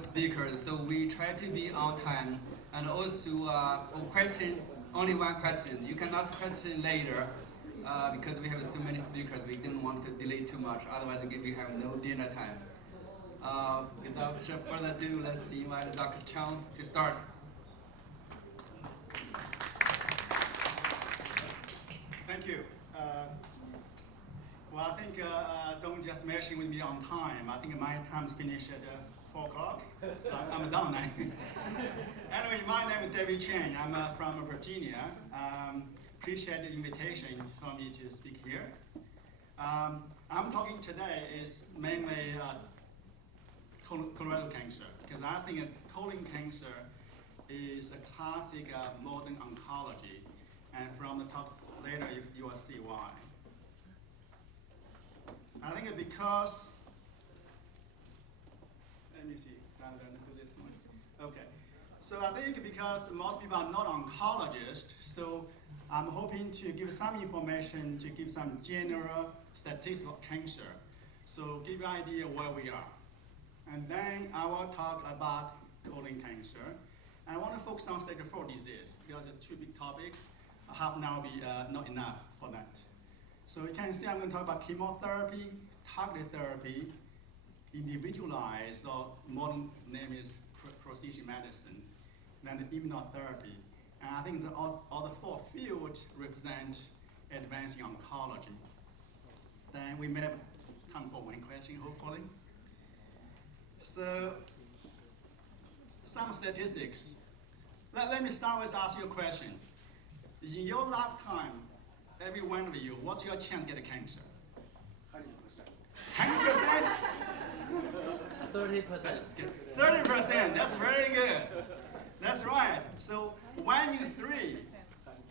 speakers, so we try to be on time and also only one question. You can ask question later because we have so many speakers. We didn't want to delay too much, otherwise we have no dinner time. Without further ado, let's invite Dr. Chang to start. Thank you. Well, I think don't just mention with me on time. I think my time's finished at 4 o'clock, so I'm done now. Anyway, my name is David Chang. I'm from Virginia. Appreciate the invitation for me to speak here. I'm talking today is mainly colorectal cancer, because I think colon cancer is a classic modern oncology, and from the talk later you will see why. I think it's because, let me see, I'm going to do this one. Okay, so I think because most people are not oncologists, so I'm hoping to give some information to give some general statistics of cancer. So give you an idea where we are. And then I will talk about colon cancer. And I want to focus on stage 4 disease because it's too big topic. A half an hour will be not enough for that. So you can see I'm going to talk about chemotherapy, targeted therapy, individualized, or modern name is precision medicine, then immunotherapy. And I think all the 4 fields represent advancing oncology. Then we may have time for one question, hopefully. So, some statistics. Let me start with ask you a question. In your lifetime, every one of you, what's your chance to get cancer? 100%? 30%. 30%, that's very good. That's right. So 1 in 3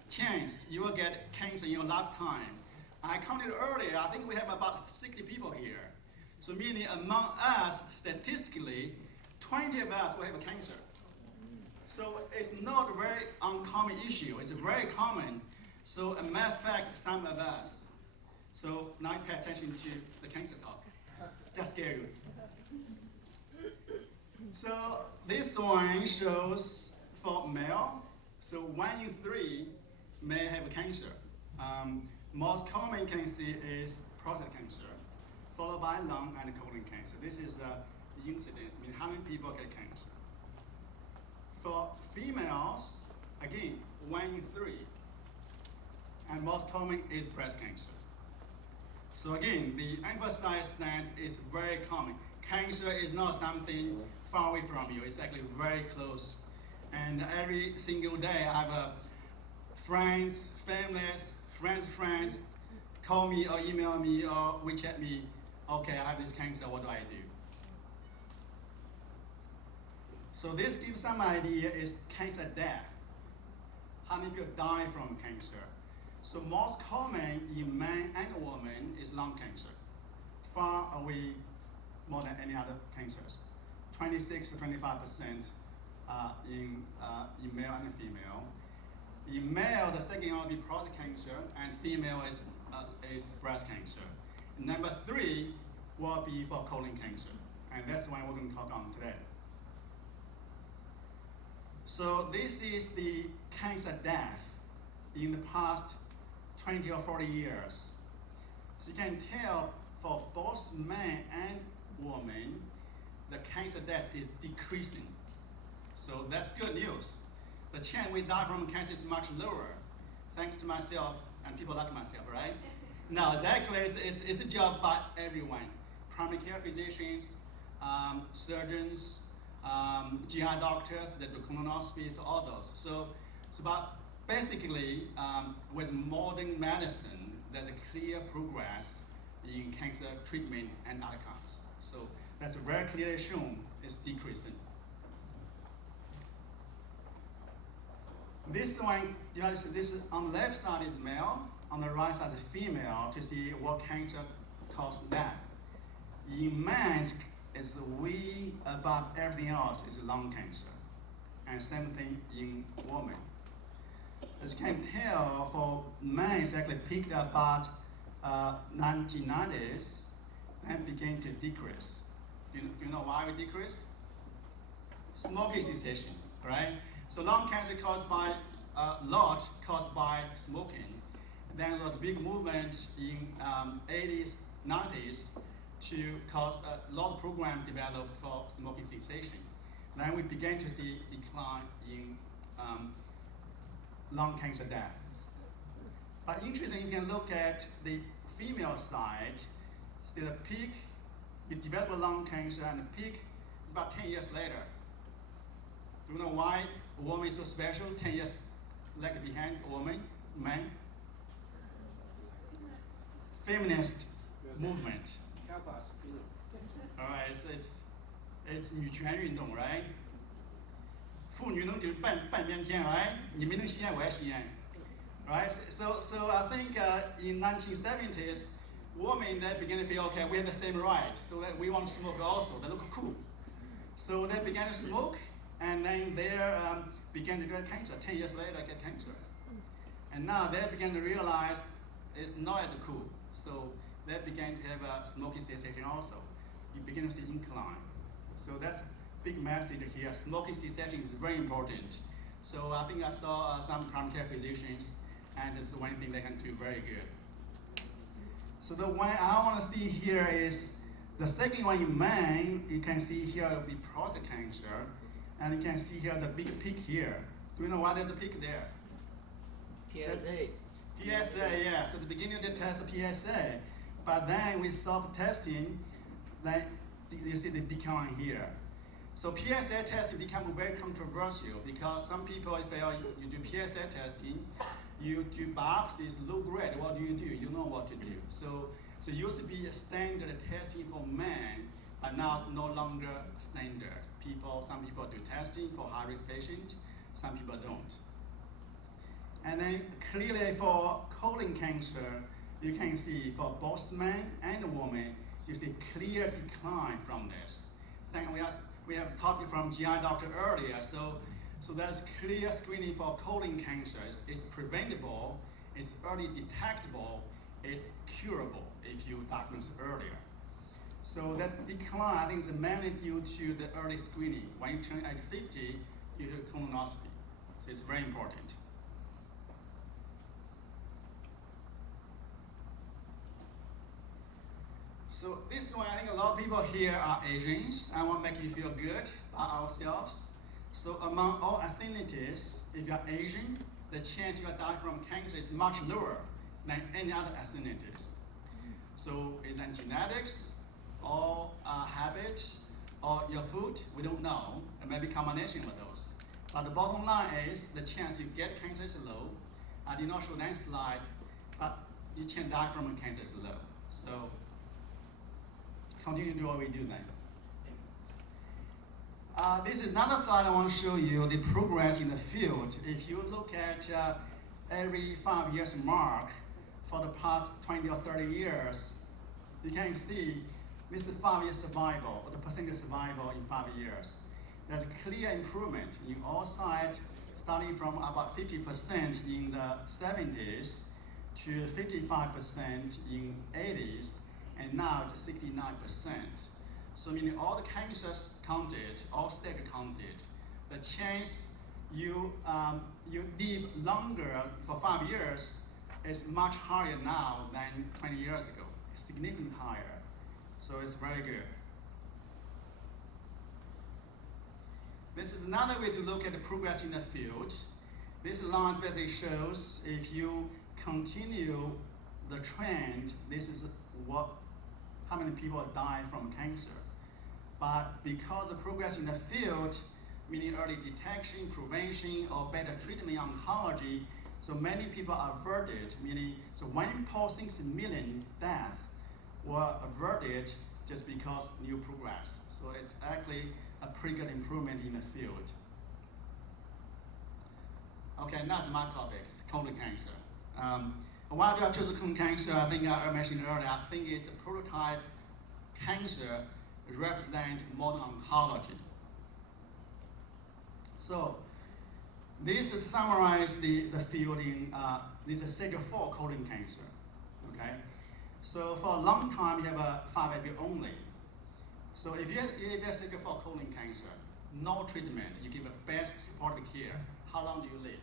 chance you will get cancer in your lifetime. I counted earlier, I think we have about 60 people here. So meaning among us, statistically, 20 of us will have cancer. So it's not a very uncommon issue. It's very common. So a matter of fact, some of us. So now pay attention to the cancer talk. Just scare you. So this one shows for male. So 1 in 3 may have cancer. Most common you can see is prostate cancer, followed by lung and colon cancer. This is incidence, meaning how many people get cancer. For females, again, 1 in 3. And most common is breast cancer. So again, the emphasize that is very common. Cancer is not something far away from you. It's actually very close. And every single day, I have friends, families, friends call me or email me or WeChat me. Okay, I have this cancer. What do I do? So this gives some idea is cancer death. How many people die from cancer? So most common in man and woman is lung cancer, far away more than any other cancers. 26 to 25% in male and female. In male, the second will be prostate cancer, and female is breast cancer. Number 3 will be for colon cancer, and that's one we're going to talk on today. So this is the cancer death in the past 20 or 40 years. So you can tell for both men and women, the cancer death is decreasing. So that's good news. The chance we die from cancer is much lower, thanks to myself and people like myself, right? Now, exactly, it's a job by everyone. Primary care physicians, surgeons, GI doctors, the colonoscopists, all those. So but basically, with modern medicine, there's a clear progress in cancer treatment and outcomes. So that's very clearly shown it's decreasing. This one, this on the left side is male, on the right side is female to see what cancer causes death. In men, it's way above everything else is lung cancer, and same thing in women. As you can tell, for men, it's actually peaked about 1990s and began to decrease. Do you know why we decreased? smoking cessation, right? So lung cancer caused by a lot caused by smoking. Then there was a big movement in 80s, 90s to cause a lot of programs developed for smoking cessation. Then we began to see decline in lung cancer death. But interesting, you can look at the female side. See the peak, you develop lung cancer, and the peak is about 10 years later. Do you know why a woman is so special? 10 years lag behind a woman, man? Feminist movement. Alright, it's 女权运动 right? 妇女能就半边天 right? 你们能吸烟，我也吸烟 right? So I think in 1970s, women they began to feel okay, we have the same right, so that we want to smoke also. They look cool. So they began to smoke, and then they began to get cancer. 10 years later, get cancer. And now they began to realize it's not as cool. So they began to have a smoking cessation also. You begin to see incline. So that's big message here. Smoking cessation is very important. So I think I saw some primary care physicians, and this is one thing they can do very good. So the one I want to see here is the second one in men. You can see here will be prostate cancer, and you can see here the big peak here. Do you know why there's a peak there? PSA. PSA, yes. At the beginning of the test, PSA, but then we stopped testing. Then you see the decline here. So PSA testing become very controversial because some people, if you do PSA testing, you do biopsies low grade. What do? You know what to do. So it used to be a standard testing for men, but now no longer standard. Some people do testing for high risk patients, some people don't. And then clearly for colon cancer, you can see for both men and women, you see clear decline from this. Then we have talked from GI doctor earlier, so there's clear screening for colon cancers. It's preventable, it's early detectable, it's curable if you diagnose earlier. So that decline, I think, is mainly due to the early screening. When you turn age 50, you do colonoscopy. So it's very important. So this one, I think a lot of people here are Asians. I want to make you feel good about ourselves. So among all ethnicities, if you're Asian, the chance you are dying from cancer is much lower than any other ethnicities. So is that genetics, or habit, or your food? We don't know. It may be a combination of those. But the bottom line is the chance you get cancer is low. I did not show that slide, but you can die from cancer is low. So continue to do what we do then. This is another slide I want to show you the progress in the field. If you look at every 5 years mark for the past 20 or 30 years, you can see this is 5-year survival, or the percentage survival in 5 years. There's a clear improvement in all sides, starting from about 50% in the 70s to 55% in 80s, and now it's 69%. So meaning all the cancers counted, all stage counted, the chance you live longer for 5 years is much higher now than 20 years ago, significantly higher. So it's very good. This is another way to look at the progress in the field. This line basically shows if you continue the trend, this is how many people die from cancer. But because of progress in the field, meaning early detection, prevention, or better treatment in oncology, so many people are averted, meaning so 1.6 million deaths were averted just because new progress. So it's actually a pretty good improvement in the field. Okay, that's my topic, it's colon cancer. Why do I choose colon cancer? I think I mentioned earlier, I think it's a prototype cancer represent modern oncology. So this is summarize the field in this is stage 4 colon cancer. Okay, so for a long time you have a 5-ABL only. So if you have stage 4 colon cancer, no treatment, you give a best supportive care, how long do you live?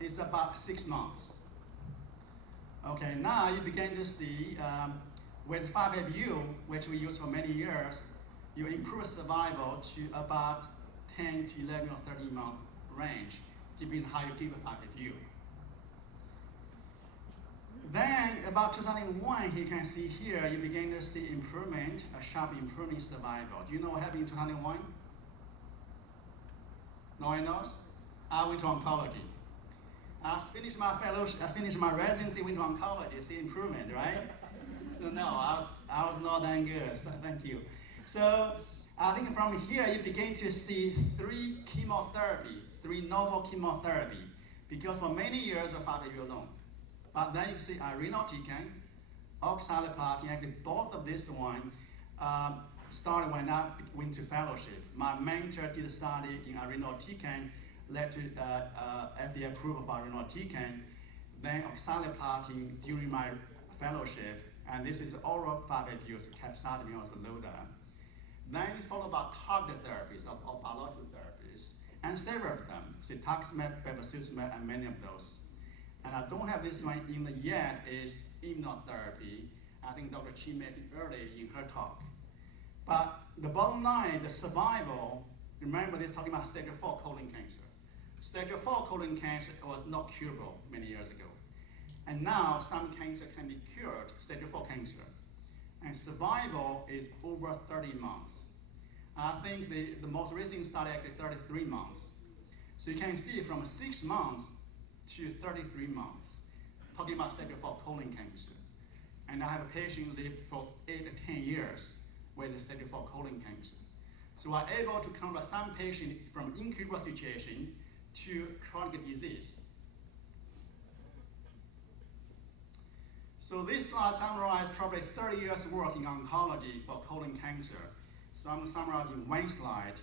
It's about 6 months. Okay, now you begin to see with 5FU, which we use for many years, you improve survival to about 10 to 11 or 13 month range, depending on how you give a 5FU. Then about 2001, you can see here, you begin to see improvement, a sharp improvement in survival. Do you know what happened in 2001? No one knows? I went to oncology. I finished my fellowship, I finished my residency, went to oncology, see improvement, right? So no, I was not that good, so thank you. So I think from here you begin to see three novel chemotherapy, because for many years of 5FU alone. But then you see irinotecan, oxaliplatin, actually both of this one started when I went to fellowship. My mentor did a study in irinotecan, led to FDA approval of irinotecan, then oxaliplatin during my fellowship, and this is oral 5FU, capecitabine or loda. Then followed by targeted therapies or biological therapies, and several of them, cetuximab, bevacizumab, and many of those. And I don't have this one in yet, is immunotherapy. I think Dr. Chi mentioned earlier in her talk. But the bottom line, the survival, remember this talking about stage 4 colon cancer. Stage 4 colon cancer was not curable many years ago. And now some cancer can be cured, stage 4 cancer. And survival is over 30 months. I think the most recent study actually 33 months. So you can see from 6 months to 33 months, talking about stage 4 colon cancer. And I have a patient lived for 8 to 10 years with stage 4 colon cancer. So I'm able to convert some patient from incurable situation to chronic disease. So this slide summarizes probably 30 years work in oncology for colon cancer. So I'm summarizing one slide.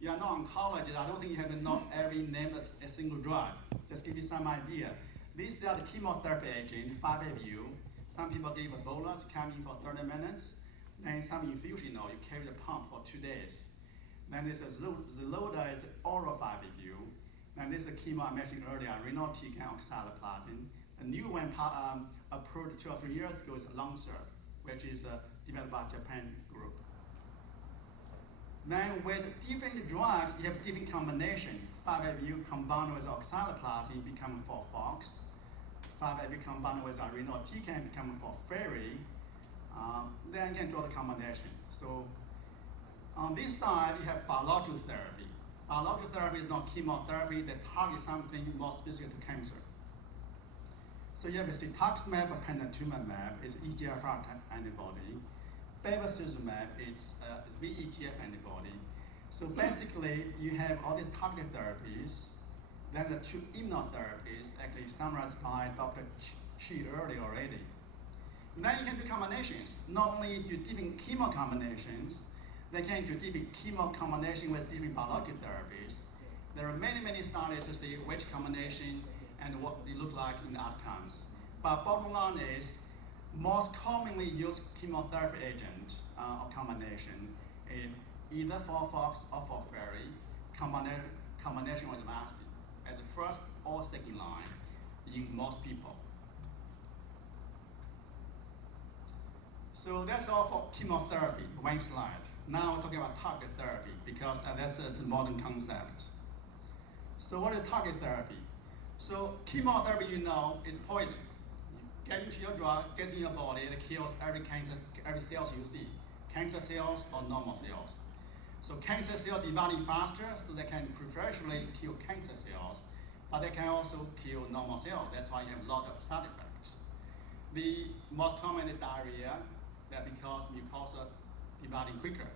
You are not oncologist, I don't think you have to know every name of a single drug. Just give you some idea. These are the chemotherapy agent, 5FU. Some people give a bolus, coming for 30 minutes. Then some infusion, you carry the pump for 2 days. Then there's a Xeloda, is oral 5FU. Then this is a chemo I mentioned earlier, irinotecan, oxaliplatin. The new one approved 2 or 3 years ago is Lonsurf, which is developed by Japan group. Then with different drugs, you have different combination. 5FU combined with oxaliplatin become for FOX. 5FU combined with irinotecan become for FERI. Then you can draw the combination. So on this side, you have biological therapy. Biological therapy is not chemotherapy that targets something more specific to cancer. So you have a cetuximab or panitumumab, is EGFR antibody. Bevacizumab, it's VEGF antibody. So basically, you have all these targeted therapies. Then the 2 immunotherapies, actually summarized by Dr. Chi earlier already. And then you can do combinations. Not only do different chemo combinations, they can do different chemo combination with different biological therapies. There are many, many studies to see which combination and what they look like in the outcomes. But bottom line is, most commonly used chemotherapy agent or combination is either for FOX or for FERI, combination with Avastin as the first or second line in most people. So that's all for chemotherapy, one slide. Now we're talking about target therapy because that's a modern concept. So what is target therapy? So chemotherapy, is poison. You get into your drug, get in your body, it kills every cells you see. Cancer cells or normal cells. So cancer cells dividing faster, so they can preferentially kill cancer cells, but they can also kill normal cells. That's why you have a lot of side effects. The most common is diarrhea, that because mucosa dividing quicker.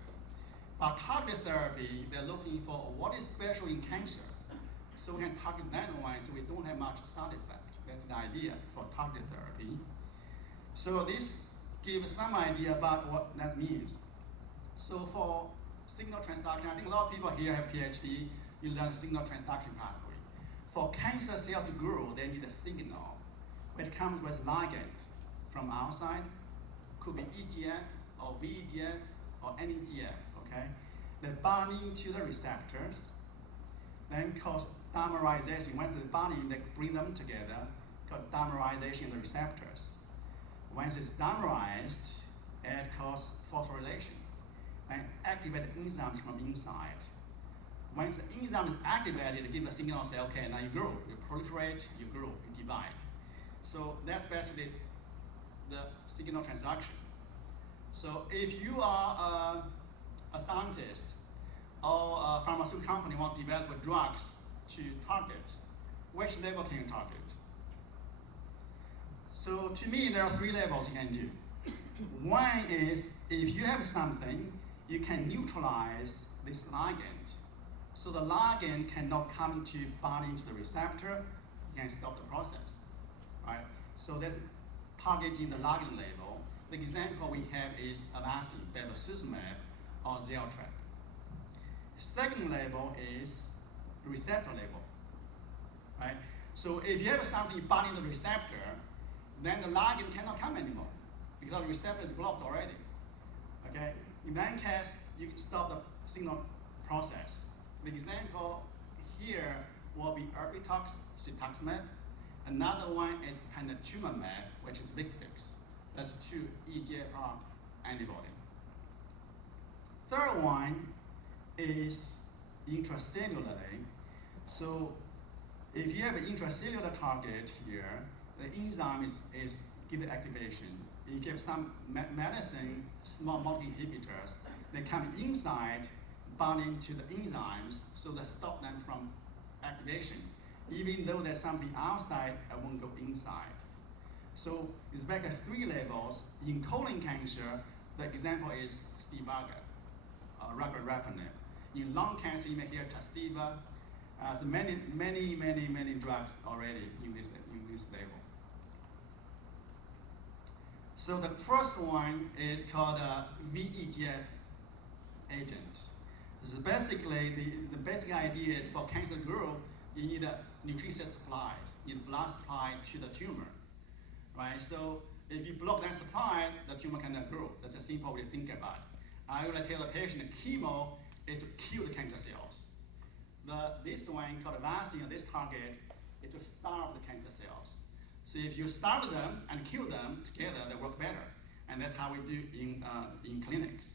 But target therapy, they're looking for what is special in cancer. So we can target that one so we don't have much side effect. That's the idea for target therapy. So this gives some idea about what that means. So for signal transduction, I think a lot of people here have PhD, you learn signal transduction pathway. For cancer cells to grow, they need a signal, which comes with ligand from outside, could be EGF or VEGF or NEGF, okay? they bind into the receptors, then cause dimerization. Once they bind, they bring them together, called dimerization of the receptors. Once it's dimerized, it causes phosphorylation and activate enzymes from inside. Once the enzyme is activated, it gives the signal, say, okay, now you grow, you proliferate, you grow, you divide. So that's basically the signal transduction. So if you are a scientist or a pharmaceutical company want to develop drugs to target, which level can you target? So to me, there are 3 levels you can do. One is if you have something, you can neutralize this ligand. So the ligand cannot come to bind into the receptor, you can stop the process, right? So that's targeting the ligand level. The example we have is Avastin, bevacizumab, or Zeltrap. Second level is receptor level, right? So if you have something binding the receptor, then the ligand cannot come anymore because the receptor is blocked already, okay? In that case, you can stop the signal process. The example here will be Erbitux, cetuximab. Another one is panitumumab, which is Vicvix. That's 2 EGFR antibody. Third one is intracellularly. So if you have an intracellular target here, the enzyme is give the activation. If you have some medicine, small molecule inhibitors, they come inside, binding to the enzymes, so they stop them from activation. Even though there's something outside, it won't go inside. So it's back at 3 levels. In colon cancer, the example is Stivarga, regorafenib. In lung cancer, you may hear Tarceva. So many drugs already in this level. So the first one is called a VEGF agent. So basically, the basic idea is for cancer growth, you need a nutrition supply, you need blood supply to the tumor, right? So if you block that supply, the tumor cannot grow. That's a simple way to think about it. I will tell the patient chemo is to kill the cancer cells. This one called Avastin, this target, is to starve the cancer cells. So if you starve them and kill them together, they work better. And that's how we do in clinics.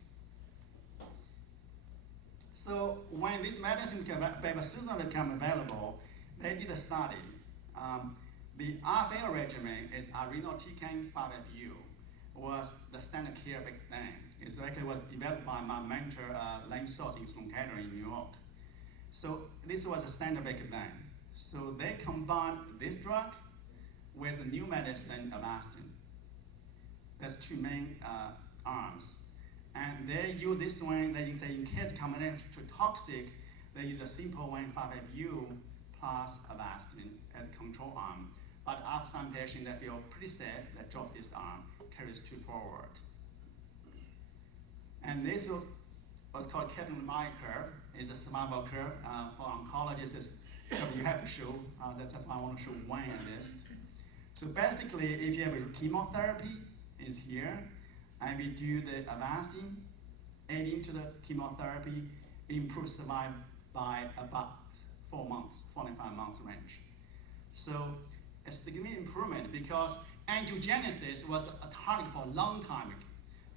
So when this medicine, bevacizumab, became available, they did a study. The RFA regimen is irinotecan 5-FU, was the standard care back then. It actually was developed by my mentor, Lane Schultz in Sloan Kettering in New York. So this was a standard back then. So they combined this drug with a new medicine, Avastin. That's 2 main arms. And they use this one, they say in case combination too toxic, they use a simple one, 5-FU plus Avastin as a control arm. But after some patients that feel pretty safe, they drop this arm, carries 2 forward. And this was what's called Kaplan-Meier curve. It's a survival curve for oncologists. It's you have to show. That's why I want to show one of this. So basically, if you have a chemotherapy, is here, and we do the Avastin, adding to the chemotherapy, improve survival by about 4 months, 4 to 5 months range. So a significant improvement because angiogenesis was a target for a long time.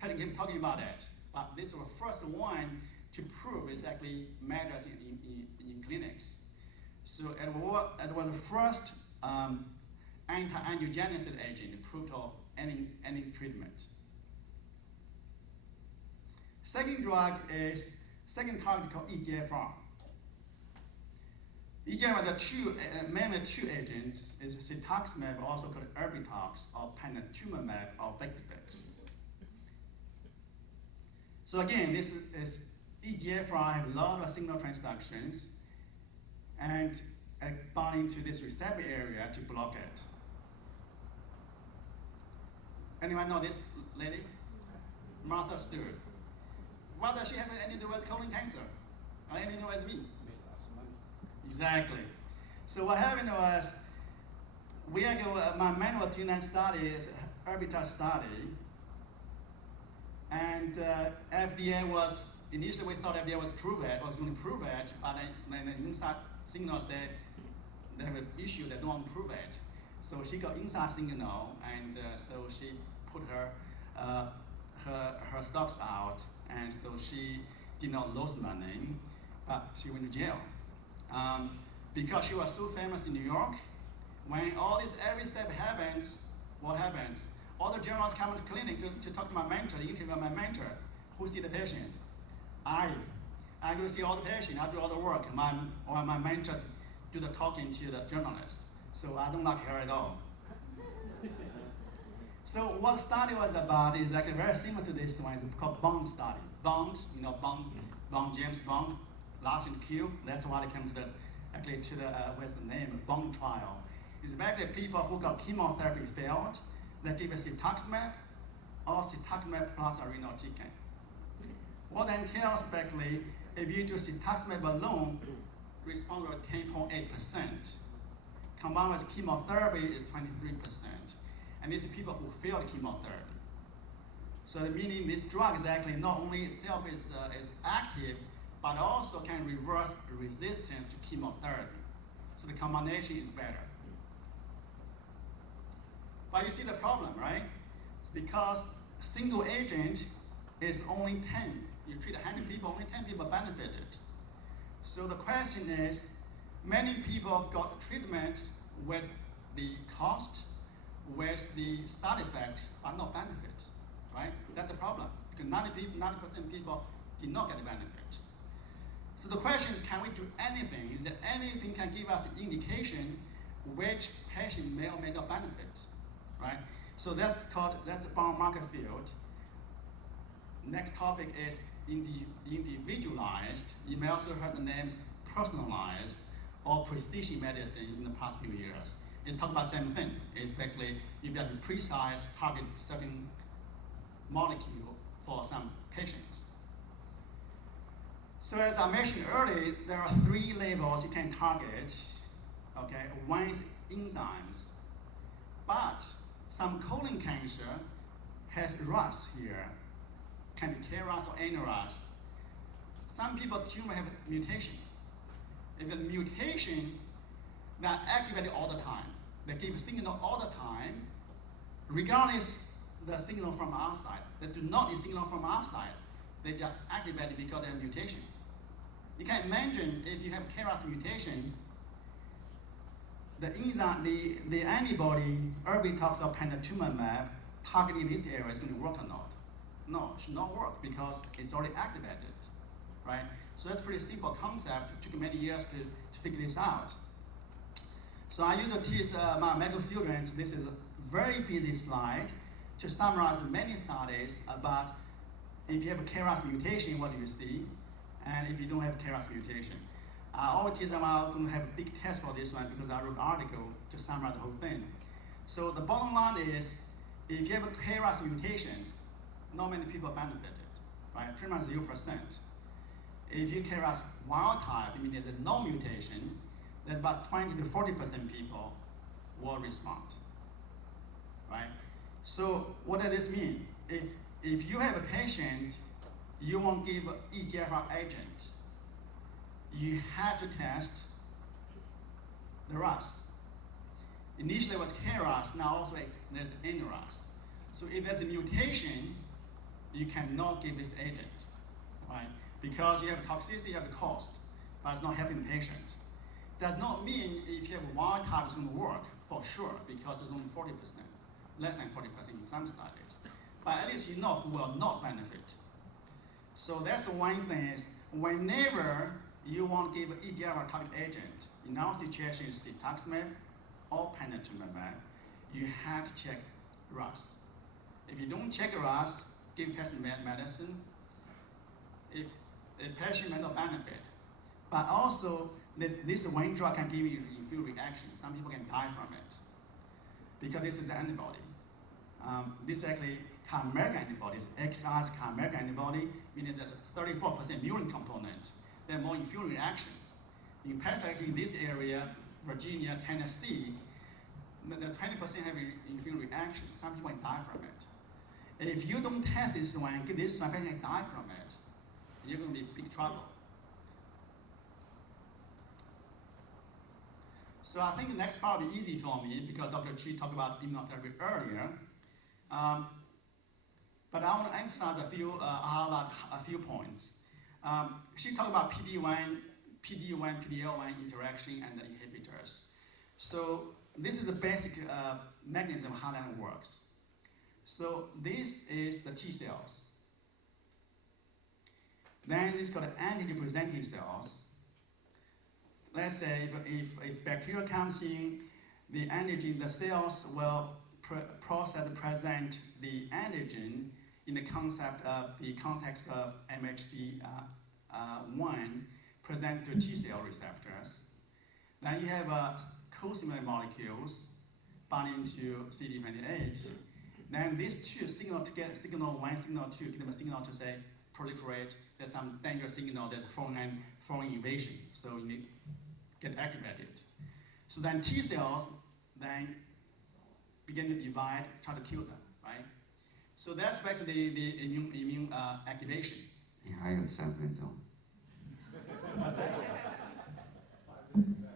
People keep talking about it, but this was the first one to prove it actually matters in clinics. So it was the first anti-angiogenesis agent approved for any treatment. Second target called EGFR. EGFR, mainly 2 agents, is cetuximab, also called Erbitux, or panitumumab, or Vicvix. So again, this is EGFR have a lot of signal transductions, and binding to this receptor area to block it. Anyone know this lady? Martha Stewart. What does she have anything to do with colon cancer? Or anything to do with me? Exactly. So what happened was, my man was doing that study, is Erbitux study, and FDA was initially we thought FDA was going to prove it, but then the inside signals they have an issue, they don't want to prove it. So she got inside signal, and so she put her stocks out, and so she did not lose money, but she went to jail. Because she was so famous in New York, when every step happens, what happens? All the journalists come to the clinic to talk to my mentor, to interview my mentor. Who see the patient? I go see all the patient, I do all the work. My mentor do the talking to the journalist. So I don't like her at all. So what the study was about is actually very similar to this one. It's called Bond study. Bond, James Bond, last in queue. That's why they came to what's the name, Bond trial. It's basically people who got chemotherapy failed, they give a cetuximab or cetuximab plus irinotecan. What that entails basically, if you do cetuximab alone, response rate 10.8%. Combined with chemotherapy is 23%. And these are people who failed chemotherapy. So meaning this drug is actually not only itself is active, but also can reverse resistance to chemotherapy. So the combination is better. But you see the problem, right? It's because a single agent is only 10. You treat 100 people, only 10 people benefited. So the question is, many people got treatment with the cost, with the side effect, but not benefit, right? That's a problem, because 90% people did not get the benefit. So the question is, can we do anything? Is there anything can give us an indication which patient may or may not benefit, right? So that's a biomarker field. Next topic is individualized. You may also heard the names personalized or precision medicine in the past few years. It's talking about the same thing. It's basically you got to precise target certain molecule for some patients. So as I mentioned earlier, there are 3 labels you can target. Okay, one is enzymes, but some colon cancer has RAS here, can be KRAS or NRAS. Some people tumor have a mutation. If the mutation that activated all the time, they give a signal all the time, regardless the signal from outside. They do not need signal from outside. They just activate it because they have mutation. You can imagine if you have KRAS mutation, the enzyme, the antibody, erbitux or panitumumab, targeting this area is going to work or not? No, it should not work because it's already activated, right? So that's a pretty simple concept. It took many years to figure this out. So I usually teach my medical students, this is a very busy slide to summarize many studies about if you have a KRAS mutation, what do you see? And if you don't have KRAS mutation. I always teach them I'm going to have a big test for this one because I wrote an article to summarize the whole thing. So the bottom line is, if you have a KRAS mutation, not many people benefited, right? Pretty much 0%. If you KRAS wild type, meaning there's no mutation, there's about 20 to 40% people will respond, right? So what does this mean? If you have a patient, you won't give EGFR agent, you have to test the RAS. Initially it was KRAS, now also there's NRAS. So if there's a mutation, you cannot give this agent, right? Because you have toxicity, you have the cost, but it's not helping the patient. Does not mean if you have a wild type it's going to work, for sure, because it's only 40%, less than 40% in some studies. But at least you know who will not benefit. So that's the one thing is, whenever you want to give an EGFR target agent, in our situation is cetuximab or panitumumab, you have to check RAS. If you don't check RAS, give patient medicine, if a patient may not benefit. But also, this one drug can give you infusion reaction. Some people can die from it because this is an antibody. This is actually chimeric antibodies, XR's chimeric antibody, meaning there's a 34% mutant component. There's more infusion reaction. In particular, in this area, Virginia, Tennessee, the 20% have infusion reaction. Some people can die from it. If you don't test this one, give this one, patient can die from it. you're going to be in big trouble. So I think the next part will be easy for me because Dr. Chi talked about immunotherapy earlier. But I want to emphasize highlight a few points. She talked about PD-1, PD-L1 interaction and the inhibitors. So this is the basic mechanism how that works. So this is the T cells. Then it's called antigen-presenting cells. Let's say if bacteria comes in, the antigen, the cells will present the antigen in the context of MHC1 present to T cell receptors. Then you have co-stimulatory molecules binding to CD28. Then these two signal together, signal 1, signal 2, give them a signal to say proliferate. There's some danger signal, there's foreign invasion. So you need get activated. So then T cells then begin to divide, try to kill them, right? So that's back to the immune activation. 你还有3分钟。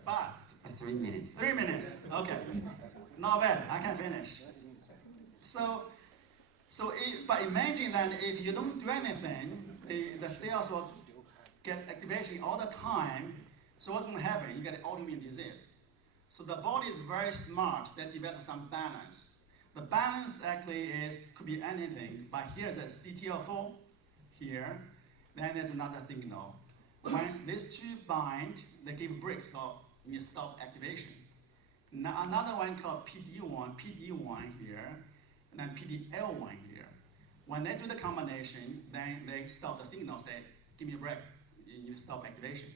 5. 3 minutes. 3 minutes. Okay. Not bad. I can finish. But imagine that if you don't do anything, the cells will get activation all the time. So what's going to happen? You get autoimmune disease. So the body is very smart. They develop some balance. The balance actually could be anything. But here's a CTLA4 here. Then there's another signal. Once these two bind, they give break, so you stop activation. Now another one called PD1 here, and then PD-L1 here. When they do the combination, then they stop the signal, say, give me a break, you need to stop activation.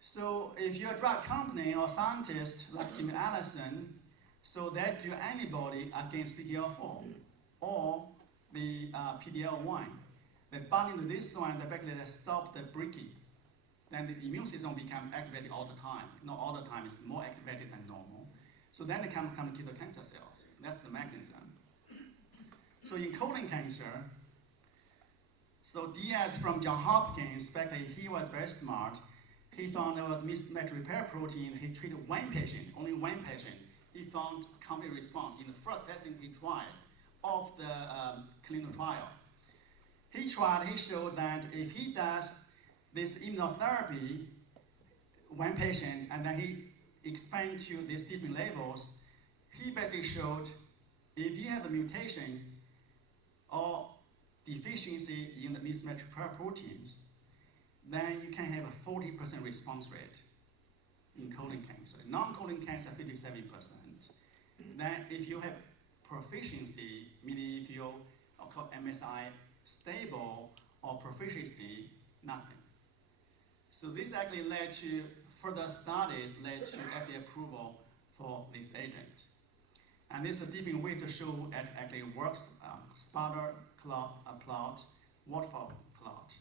So if you're a drug company or scientist like Jim Allison, so they do antibody against CTLA4 or the PD-L1. They bind into this one, they stop the breaking. Then the immune system becomes activated all the time. Not all the time, it's more activated than normal. So then they can kill the cancer cells. That's the mechanism. So in colon cancer, so Diaz from Johns Hopkins, he was very smart. He found there was mismatch repair protein. He treated one patient, only one patient. He found complete response in the first testing he tried of the clinical trial. He showed that if he does this immunotherapy, one patient, and then he expand to these different levels, he basically showed if you have a mutation or deficiency in the mismatch repair proteins, then you can have a 40% response rate in colon cancer. Non-colon cancer, 57%. Then if you have proficiency, meaning if you call MSI stable or proficiency, nothing. So this actually led to further studies, led to FDA approval for this agent. And this is a different way to show it actually works, spider plot, waterfall plot.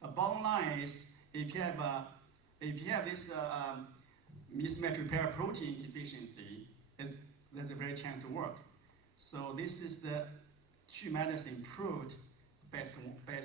The bottom line is, if you have this mismatch repair protein deficiency, there's a very chance to work. So this is the two medicine proved based